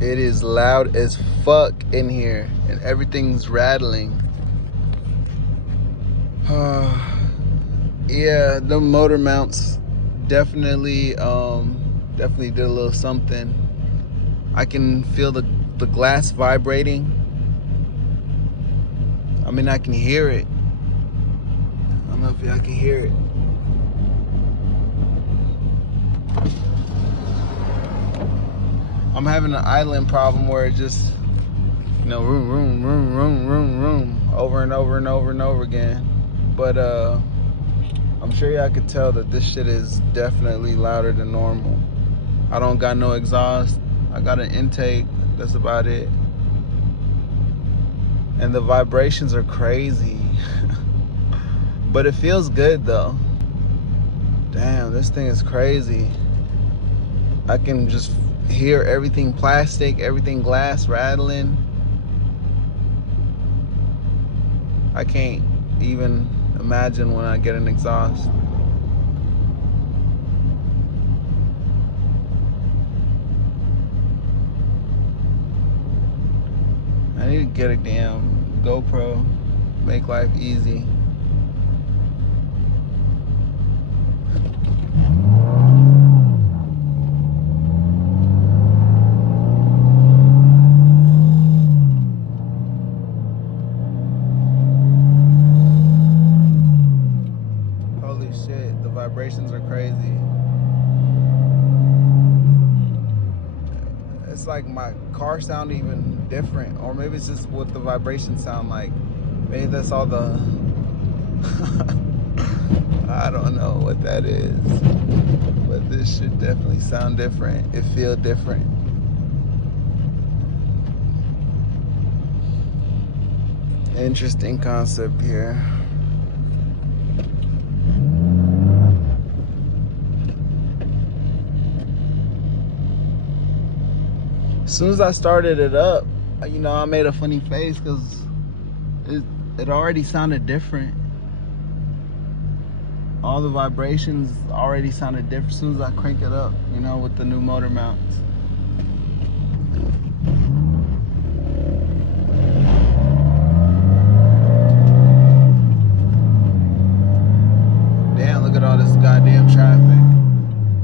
It is loud as fuck in here, and everything's rattling. Yeah, the motor mounts definitely definitely did a little something. I can feel the glass vibrating. I mean, I can hear it. I don't know if y'all can hear it. I'm having an island problem where it just, you know, room, over and over and over and over again. But I'm sure y'all could tell that this shit is definitely louder than normal. I don't got no exhaust. I got an intake. That's about it. And the vibrations are crazy. But it feels good though. Damn, this thing is crazy. I can just hear everything plastic, everything glass rattling. I can't even imagine when I get an exhaust. I need to get a damn GoPro. Make life easy. Holy shit, the vibrations are crazy. It's like my car sound even different, or maybe it's just what the vibrations sound like. Maybe that's all the I don't know what that is, but this should definitely sound different. It feel different. Interesting concept here. As soon as I started it up, you know, I made a funny face because it already sounded different. All the vibrations already sounded different as soon as I crank it up, you know, with the new motor mounts.